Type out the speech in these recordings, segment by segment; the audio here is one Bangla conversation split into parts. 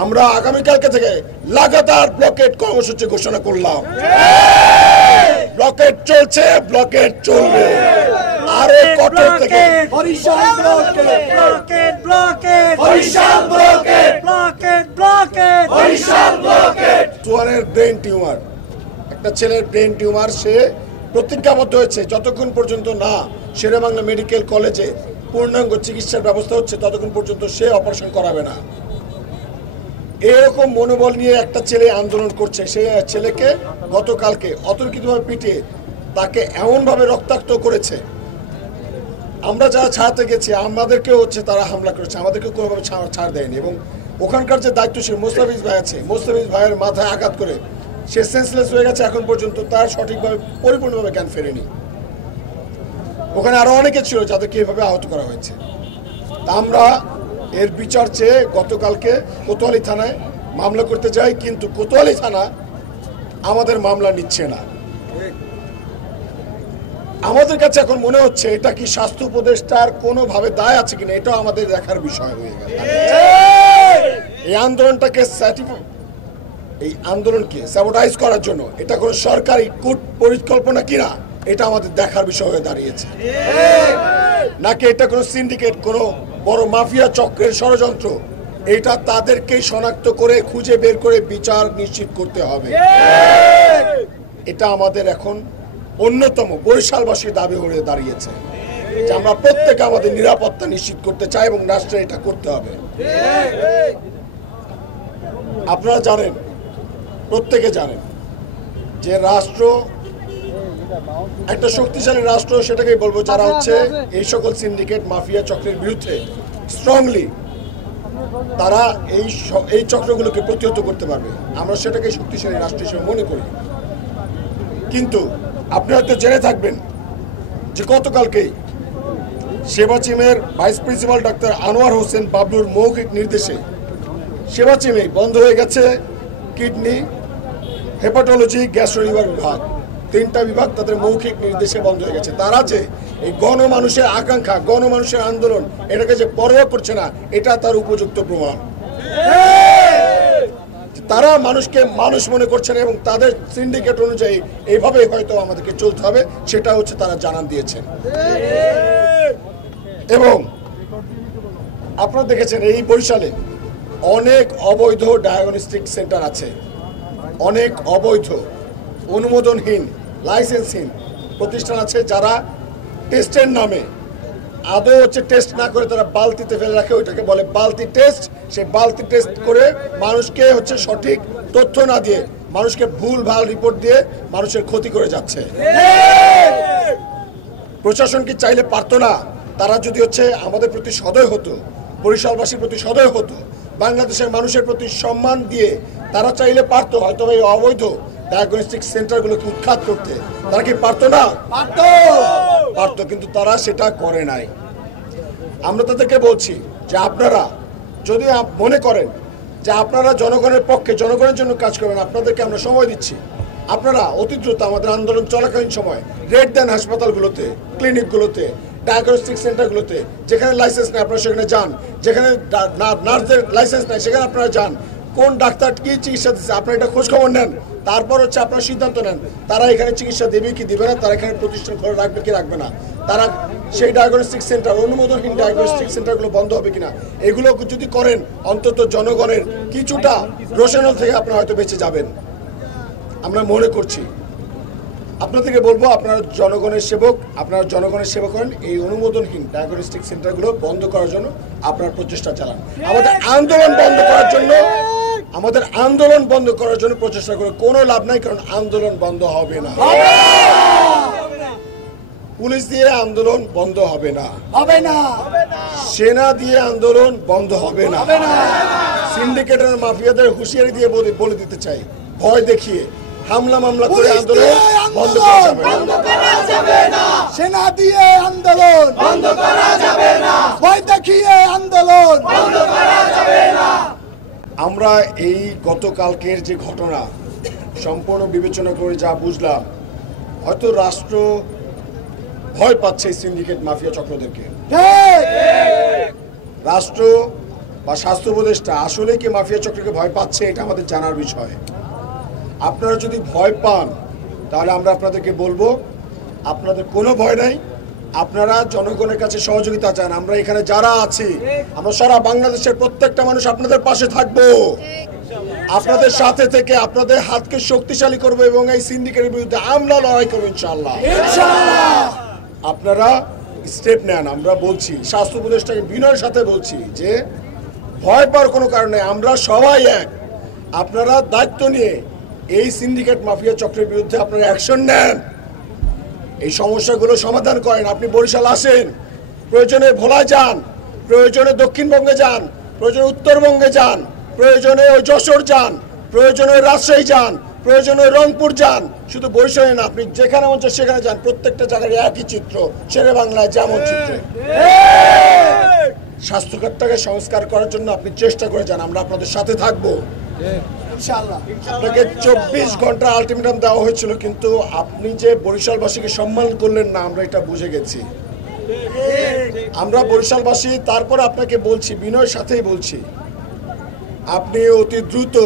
আমরা আগামীকালকে থেকে লাগাতার ব্লকেট কর্মসূচি ঘোষণা করলাম। ব্লকেট চলছে, ব্লকেট চলবে, আরো কঠোর থেকে সোহানের ব্রেন টিউমার, একটা ছেলের ব্রেন টিউমার, সে প্রতিজ্ঞাবদ্ধ হয়েছে যতক্ষণ পর্যন্ত না শেরেবাংলা মেডিকেল কলেজে পূর্ণাঙ্গ চিকিৎসার ব্যবস্থা হচ্ছে ততক্ষণ পর্যন্ত সে অপারেশন করাবে না। এরকম মনোবল নিয়ে একটা ছেলে আন্দোলন করছে। সেই ছেলেকে গতকালকে অতর্কিতভাবে পিটিয়ে তাকে এমনভাবে রক্তাক্ত করেছে, আমরা যারা ছাড়তে গেছি আমাদেরকেও হচ্ছে তারা হামলা করেছে, আমাদেরকে কোনোভাবে ছাড় দেয়নি। এবং ওখানকার যে দায়িত্বশীল মোস্তাফিজ ভাই আছে, মোস্তাফিজ ভাইয়ের মাথায় আঘাত করে সে সেন্সলেস হয়ে গেছে, এখন পর্যন্ত তার সঠিকভাবে পরিপূর্ণভাবে জ্ঞান ফেরেনি। ওখানে আরো অনেকে ছিল যাদেরকে এভাবে আহত করা হয়েছে। তা আমরা এর বিচার চেয়ে গতকালকে কোতোয়ালি থানায় মামলা করতে যাই, কিন্তু কোতোয়ালি থানা আমাদের মামলা নিচ্ছে না। আমাদের কাছে এখন মনে হচ্ছে এটা কি স্বাস্থ্য উপদেষ্টার কোনোভাবে দায় আছে কিনা, এটাও আমাদের দেখার বিষয় হয়ে গেল। এই আন্দোলনকে স্যাবোটাইজ করার জন্য এটা কোনো সরকারি কূট পরিকল্পনা কিনা, এটা আমাদের দেখার বিষয় হয়ে দাঁড়িয়েছে। নাকি এটা কোনো সিন্ডিকেট, কোনো বড় মাফিয়া চক্রের ষড়যন্ত্র, এটা তাদেরকেই শনাক্ত করে খুঁজে বের করে বিচার নিশ্চিত করতে হবে। এটা আমাদের এখন অন্যতম বরিশালবাসীর দাবি হয়ে দাঁড়িয়েছে যে আমরা প্রত্যেকে আমাদের নিরাপত্তা নিশ্চিত করতে চাই এবং রাষ্ট্রে এটা করতে হবে। আপনারা জানেন, প্রত্যেকে জানেন যে রাষ্ট্র একটা শক্তিশালী রাষ্ট্র, সেটাকেই বলবো যারা হচ্ছে এই সকল সিন্ডিকেট মাফিয়া চক্রের বিরুদ্ধে স্ট্রংলি তারা এই চক্রগুলোকে প্রতিহত করতে পারবে। আমরা সেটাকে শক্তিশালী রাষ্ট্র হিসেবে মনে করি। কিন্তু আপনারা তো জেনে থাকবেন যে গতকালকেই সেবাচিমের vice principal doctor Anwar Hossain বাবলুর মৌখিক নির্দেশে সেবাচিমে বন্ধ হয়ে গেছে কিডনি, হেপাটোলজি, গ্যাস্ট্রো লিভার বিভাগ, তিনটা বিভাগ তাদের মৌখিক নির্দেশে বন্ধ হয়ে গেছে। তারা যে এই গণমানুষের আকাঙ্ক্ষা, গণমানুষের আন্দোলন, এটাকে যে পরোয়া করছে না, এটা তার উপযুক্ত প্রমাণ। তারা মানুষকে মানুষ মনে করছেন এবং তাদের সিন্ডিকেট অনুযায়ী এইভাবে হয়তো আমাদেরকে চলতে হবে, সেটা হচ্ছে তারা জানান দিয়েছেন। এবং আপনারা দেখেছেন এই বরিশালে অনেক অবৈধ ডায়াগনস্টিক সেন্টার আছে, অনেক অবৈধ অনুমোদনহীন লাইসেন্সহীন প্রতিষ্ঠান আছে, যারা টেস্টের নামে আদৌ হচ্ছে টেস্ট না করে তারা বালতিতে ফেলে রাখে, ওইটাকে বলে বালতি টেস্ট। সেই বালতি টেস্ট করে মানুষকে হচ্ছে সঠিক তথ্য না দিয়ে মানুষকে ভুল ভাল রিপোর্ট দিয়ে মানুষের ক্ষতি করে যাচ্ছে। প্রশাসন কি চাইলে পারতো না? তারা যদি হচ্ছে আমাদের প্রতি সদয় হতো, বরিশালবাসীর প্রতি সদয় হতো, বাংলাদেশের মানুষের প্রতি সম্মান দিয়ে তারা চাইলে পারতো হয়তো এই অবৈধ ডায়াগনস্টিক সেন্টারগুলোকে উৎখাত করতে। তারা কি পারতো না? পারতো, কিন্তু তারা সেটা করে নাই। আমরা তাদেরকে বলছি যে আপনারা যদি মনে করেন যে আপনারা জনগণের পক্ষে, জনগণের জন্য কাজ করবেন, আপনাদেরকে আমরা সময় দিচ্ছি। আপনারা অতি দ্রুত আমাদের আন্দোলন চলাকালীন সময় রেড দেন হাসপাতালগুলোতে, ক্লিনিকগুলোতে, ডায়াগনস্টিক সেন্টারগুলোতে, যেখানে লাইসেন্স নেই আপনারা সেখানে যান, যেখানে নার্সদের লাইসেন্স নেই সেখানে আপনারা যান। কোন ডাক্তার কি চিকিৎসা দিচ্ছে আপনারা এটা খোঁজ খবর নেন, তারপর হচ্ছে আপনারা সিদ্ধান্ত নেন তারা এখানে চিকিৎসা দেবে কি দিবে না, তারা এখানে প্রতিষ্ঠান খোলা রাখবে কি রাখবে না, তারা সেই ডায়াগনস্টিক সেন্টার, অনুমোদনহীন ডায়াগনস্টিক সেন্টারগুলো বন্ধ হবে কিনা, এগুলো যদি করেন অন্তত জনগণের কিছুটা রোশনাল থেকে আপনারা হয়তো বেঁচে যাবেন। আমরা মনে করছি আপনাদেরকে বলবো, আপনারা জনগণের সেবক, আপনারা জনগণের সেবা করেন, এই অনুমোদনহীন ডায়াগনস্টিক সেন্টারগুলো বন্ধ করার জন্য আপনারা প্রচেষ্টা চালান। আমাদের আন্দোলন বন্ধ করার জন্য প্রচেষ্টা করে কোনো লাভ নাই, কারণ আন্দোলন বন্ধ হবে না। পুলিশ দিয়ে আন্দোলন বন্ধ হবে না, সেনা দিয়ে আন্দোলন বন্ধ হবে না। সিন্ডিকেটের মাফিয়াদের হুঁশিয়ারি দিয়ে বলে দিতে চাই, ভয় দেখিয়ে হামলা মামলা করে আন্দোলন বন্ধ করা যাবে না, সেনা দিয়ে আন্দোলন বন্ধ করা যাবে না, ভয় দেখিয়ে আন্দোলন বন্ধ করা যাবে না। আমরা এই গতকালকের যে ঘটনা সম্পূর্ণ বিবেচনা করে যা বুঝলাম, হয়তো রাষ্ট্র ভয় পাচ্ছে সিন্ডিকেট মাফিয়া চক্রদেরকে। রাষ্ট্র বা স্বাস্থ্য উপদেষ্টা আসলে কি মাফিয়া চক্রকে ভয় পাচ্ছে, এটা আমাদের জানার বিষয়। আপনারা যদি ভয় পান তাহলে আমরা আপনাদেরকে বলবো আপনাদের কোনো ভয় নাই, আপনারা জনগণের কাছে সহযোগিতা চান। আমরা এখানে যারা আছি, আমরা সারা বাংলাদেশের প্রত্যেকটা মানুষ আপনাদের পাশে থাকবো, আপনাদের সাথে থেকে আপনাদের হাতকে শক্তিশালী করবো এবং এই সিন্ডিকেটের বিরুদ্ধে আমরা লড়াই করবো ইনশাআল্লাহ। আপনারা স্টেপ নেন। আমরা বলছি, স্বাস্থ্য উপদেষ্টাকে বিনয়ের সাথে বলছি যে ভয় পাওয়ার কোনো কারণে আমরা সবাই এক। আপনারা দায়িত্ব নিয়ে এই সিন্ডিকেট মাফিয়া চক্রের বিরুদ্ধে আপনারা অ্যাকশন নেন, এই সমস্যাগুলো সমাধান করেন। আপনি বরিশাল আসেন, প্রয়োজনে ভোলায় যান, প্রয়োজনে দক্ষিণবঙ্গে যান, প্রয়োজনে উত্তরবঙ্গে যান, প্রয়োজনে ওই যশোর যান, প্রয়োজনে রাজশাহী যান, প্রয়োজনে রংপুর যান। শুধু বরিশালে না, আপনি যেখানে মন চায় সেখানে যান, প্রত্যেকটা জায়গায় একই চিত্র, শেরে বাংলায় যেমন চিত্র। স্বাস্থ্য খাতটাকে সংস্কার করার জন্য আপনি চেষ্টা করে যান, আমরা আপনাদের সাথে থাকবো ইনশাআল্লাহ। আপনাকে 24 ঘন্টা আলটিমেটাম দেওয়া হয়েছিল, কিন্তু আপনি যে বরিশালবাসীকে সম্মান করলেন না, আমরা এটা বুঝে গেছি। আমরা বরিশালবাসী, তারপর আপনাকে বলছি, বিনয়ের সাথেই বলছি, আপনি অতি দ্রুত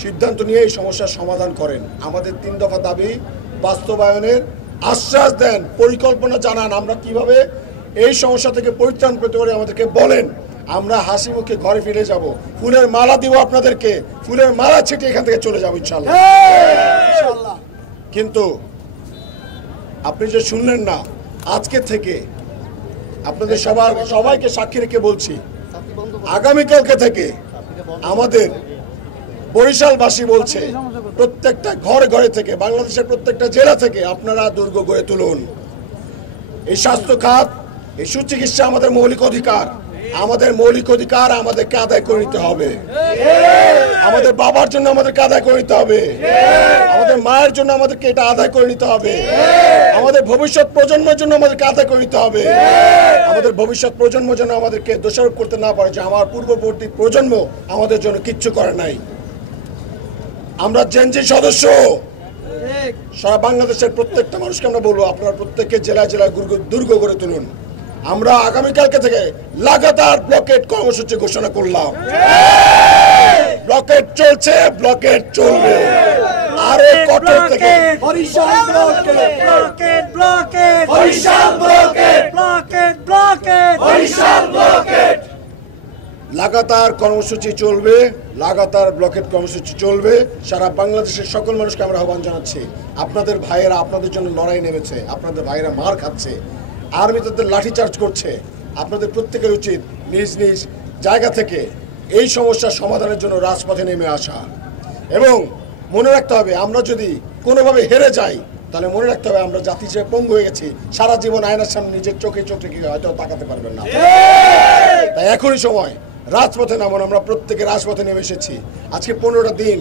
সিদ্ধান্ত নিয়ে এই সমস্যার সমাধান করেন। আমাদের 3 দফা দাবি বাস্তবায়নের আশ্বাস দেন, পরিকল্পনা জানান, আমরা কিভাবে এই সমস্যা থেকে পরিত্রাণ পেতে পারি আমাদেরকে বলেন। আমরা হাসি মুখে ঘরে ফিরে যাব, ফুলের মালা দিব আপনাদেরকে, ফুলের মালা ছিটিয়ে এখান থেকে চলে যাবো ইনশাআল্লাহ। কিন্তু আপনি যে শুনলেন না, আজকে থেকে আপনাদের সবাইকে সাক্ষী রেখে বলছি, আগামীকালকে থেকে আমাদের বরিশালবাসী বলছে প্রত্যেকটা ঘরে ঘরে থেকে, বাংলাদেশের প্রত্যেকটা জেলা থেকে আপনারা দুর্গ গড়ে তুলুন। এই স্বাস্থ্য খাত, এই সুচিকিৎসা আমাদের মৌলিক অধিকার, আমাদের মৌলিক অধিকার আমাদেরকে আদায় করে নিতে হবে। আমাদের বাবার জন্য আমাদেরকে আদায় করে নিতে হবে, আমাদের মায়ের জন্য আমাদেরকে এটা আদায় করে নিতে হবে, আমাদের ভবিষ্যৎ প্রজন্মের জন্য আমাদেরকে আদায় করে নিতে হবে। আমাদের ভবিষ্যৎ প্রজন্ম যেন আমাদেরকে দোষারোপ করতে না পারে যে আমার পূর্ববর্তী প্রজন্ম আমাদের জন্য কিচ্ছু করে নাই। আমরা জেনজি সদস্য, সারা বাংলাদেশের প্রত্যেকটা মানুষকে আমরা বলবো, আপনারা প্রত্যেককে জেলায় জেলায় দুর্গ গড়ে তুলুন। আমরা আগামীকালকে থেকে লাগাতার ব্লকেট কর্মসূচি ঘোষণা করলাম। ব্লকেট চলছে, ব্লকেট চলবে, আরো কঠোর থেকে Barishal blockade, blockade blockade Barishal blockade, blockade blockade Barishal blockade. লাগাতার কর্মসূচি চলবে, লাগাতার ব্লকেট কর্মসূচি চলবে। সারা বাংলাদেশের সকল মানুষকে আমরা আহ্বান জানাচ্ছি, আপনাদের ভাইয়েরা আপনাদের জন্য লড়াই নেমেছে, আপনাদের ভাইয়েরা মার খাচ্ছে, আর্মি তাদের লাঠিচার্জ করছে। আপনাদের প্রত্যেকের উচিত নিজ নিজ জায়গা থেকে এই সমস্যার সমাধানের জন্য রাজপথে নেমে আসা। এবং মনে রাখতে হবে, আমরা যদি কোনোভাবে হেরে যাই তাহলে মনে রাখতে হবে আমরা জাতি হিসেবে পঙ্গু হয়ে গেছি, সারা জীবন আয়নার সামনে নিজের চোখে চোখে কি হয়তো তাকাতে পারবেন না। তাই এখনই সময়, রাজপথে নামুন। আমরা প্রত্যেকে রাজপথে নেমে এসেছি। আজকে 15টা দিন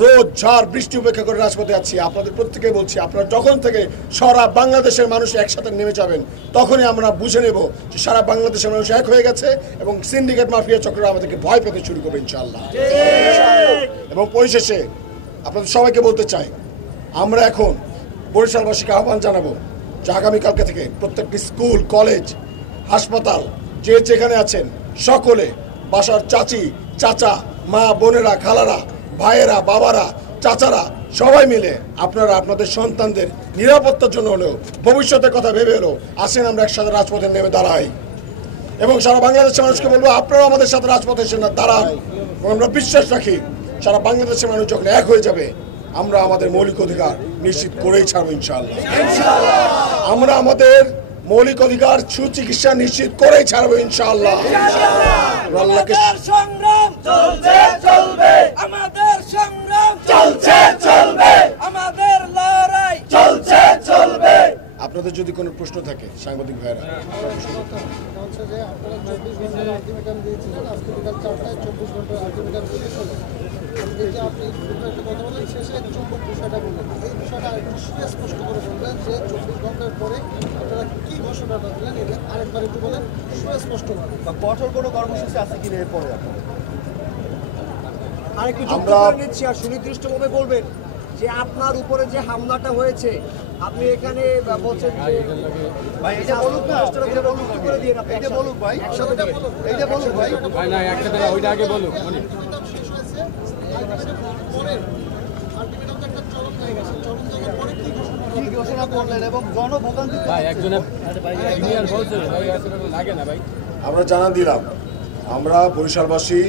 রোদ ঝড় বৃষ্টি উপেক্ষা করে রাজপথে আছি। আপনাদের প্রত্যেকে বলছি, আপনারা যখন থেকে সারা বাংলাদেশের মানুষ একসাথে নেমে যাবেন, তখনই আমরা বুঝে নেব যে সারা বাংলাদেশের মানুষ এক হয়ে গেছে এবং সিন্ডিকেট মাফিয়া চক্র আমাদেরকে ভয় পেতে শুরু করবে ইনশাআল্লাহ। এবং পরিশেষে আপনাদের সবাইকে বলতে চাই, আমরা এখন বরিশালবাসীকে আহ্বান জানাবো যে আগামীকালকে থেকে প্রত্যেকটি স্কুল, কলেজ, হাসপাতাল, যে যেখানে আছেন সকলে, বাসার চাচি, চাচা, মা, বোনেরা, খালারা, ভাইয়েরা, বাবারা, চাচারা, সবাই মিলে আপনারা আপনাদের সন্তানদের নিরাপত্তার জন্য হলেও, ভবিষ্যতের কথা ভেবে হলেও আসেন আমরা একসাথে রাজপথে নেমে দাঁড়াই। এবং সারা বাংলাদেশের মানুষকে বলবো, আপনারাও আমাদের সাথে রাজপথে এসে না দাঁড়ান। এবং আমরা বিশ্বাস রাখি, সারা বাংলাদেশের মানুষ যখন এক হয়ে যাবে, আমরা আমাদের মৌলিক অধিকার নিশ্চিত করেই ছাড়বো ইনশাআল্লাহ। আমরা আমাদের মৌলিক অধিকার সুচিকিৎসা নিশ্চিত করেই ছাড়বো ইনশাআল্লাহ। আল্লাহকে সংগ্রাম চলছে চলবে, আমাদের সংগ্রাম চলছে চলবে, আমাদের লড়াই চলছে চলবে। আপনাদের যদি কোনো প্রশ্ন থাকে সাংবাদিক ভাইরা, হচ্ছে যে আপনারা 24 ঘন্টার আলটিমেটাম দিয়েছিলেন, আজকে বিকাল 4টায় 24 ঘন্টার আলটিমেটাম দিয়ে চলে। এই যে আপনি একটা কথা বলেন, শেষে চুম্বক বিষয়টা বললেন, এই বিষয়টা আরেকটু সুস্পষ্ট করে বলবেন যে 24 ঘন্টার পরে আপনারা কি ঘোষণাটা দিলেন, এটা আরেকবার একটু বলেন সুস্পষ্টভাবে। বা কঠোর কোনো কর্মসূচি আছে কিনা এরপরে আপনাদের? আরেকটু আমরা নিচ্ছি আর সুনির্দিষ্টভাবে বলবেন যে আপনার উপরে যে হামলাটা হয়েছে, আপনি এখানে বলছেন যে ভাই এটা বলুক না, এটা বলুক করে দিয়ে আপনি এটা বলুক ভাই, একসাথে বলুক, এইটা বলুক ভাই, ভাই না একসাথে না, ওইটা আগে বলুক। আলটিমেটাম শেষ হয়েছে, আলটিমেটাম পরে আলটিমেটাম তো একটা চরম জায়গা, সেই চরম জায়গার পরে কি ঘোষণা করলেন এবং জনভোগান্তি ভাই একজনের সিনিয়র বলছে ভাই আসলে লাগে না ভাই। আমরা জানান দিলাম, আমরা বরিশালবাসী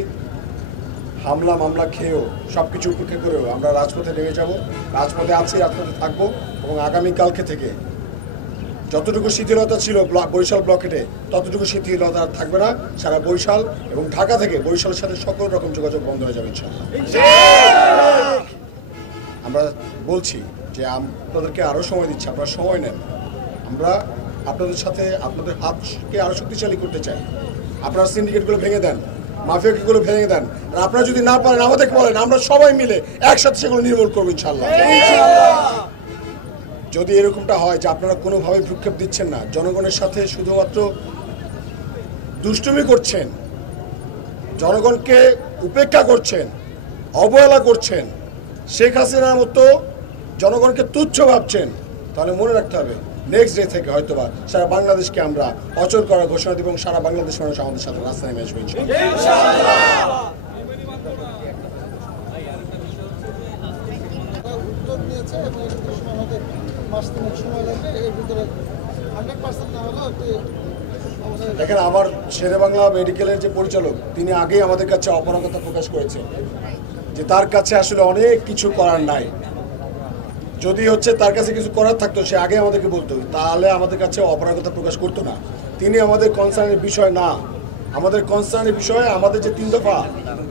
হামলা মামলা খেয়েও সব কিছু উপেক্ষা করেও আমরা রাজপথে নেমে যাব, রাজপথে আছি, রাজপথে থাকবো এবং আগামীকালকে থেকে যতটুকু শিথিলতা ছিল বরিশাল ব্লকেটে ততটুকু শিথিলতা আর থাকবে না। সারা বরিশাল এবং ঢাকা থেকে বরিশালের সাথে সকল রকম যোগাযোগ বন্ধ হয়ে যাবে ইনশাআল্লাহ। আমরা বলছি যে আপনাদেরকে আরও সময় দিচ্ছি, আপনারা সময় নেন। আমরা আপনাদের সাথে আপনাদের হাতকে আরও শক্তিশালী করতে চাই। আপনারা সিন্ডিকেটগুলো ভেঙে দেন, মাফিয়াগুলো ভেঙে দেন, আর আপনারা যদি না পারেন আমাদেরকে বলেন, আমরা সবাই মিলে একসাথে সেগুলো নির্মূল করবো ইনশাআল্লাহ। যদি এরকমটা হয় যে আপনারা কোনোভাবে ভ্রুক্ষেপ দিচ্ছেন না, জনগণের সাথে শুধুমাত্র দুষ্টুমি করছেন, জনগণকে উপেক্ষা করছেন, অবহেলা করছেন, শেখ হাসিনার মতো জনগণকে তুচ্ছ ভাবছেন, তাহলে মনে রাখতে হবে নেক্সট ডে থেকে হয়তোবা সারা বাংলাদেশকে আমরা অচল করার ঘোষণা দিব এবং সারা বাংলাদেশ মানুষ আমাদের সাথে রাস্তায় নেমে আসবে ইনশাআল্লাহ। উদ্যোগ নিয়েছে এবং এটা সময় আমাদের মাস তিনেক সময় লাগবে, এর ভিতরে 100% না হলেও একটি আমাদের দেখেন, আমার শেরেবাংলা মেডিকেলের যে পরিচালক তিনি আগেই আমাদের কাছে অপারগতা প্রকাশ করেছেন যে তার কাছে আসলে অনেক কিছু করার নাই। যদি তার কাছে কিছু করার থাকতো সে আগে আমাদেরকে বলতো, তাহলে আমাদের কাছে অপারগতা প্রকাশ করতো না। তিনি আমাদের কনসার্নের বিষয় না, আমাদের কনসার্নের বিষয়ে আমাদের যে 3 দফা,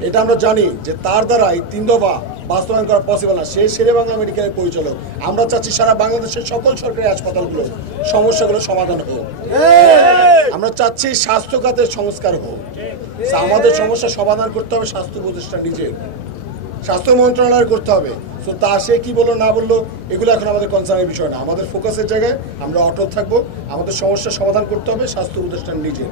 এটা আমরা জানি যে তার দ্বারা এই 3 দফা বাস্তবায়ন করা পসিবল না। সে শেরেবাংলা মেডিকেলের পরিচালক। আমরা চাচ্ছি সারা বাংলাদেশের সকল সরকারি হাসপাতালগুলো সমস্যাগুলো সমাধান হোক। আমরা চাচ্ছি স্বাস্থ্য খাতের সংস্কার হোক। আমাদের সমস্যা সমাধান করতে হবে স্বাস্থ্য উপদেষ্টা নিজের, স্বাস্থ্য মন্ত্রণালয়ের করতে হবে। তো তা সে কি বললো না বললো এগুলো এখন আমাদের কনসার্নের বিষয় না। আমাদের ফোকাসের জায়গায় আমরা অটল থাকবো। আমাদের সমস্যার সমাধান করতে হবে স্বাস্থ্য উপদেষ্টা নিজের।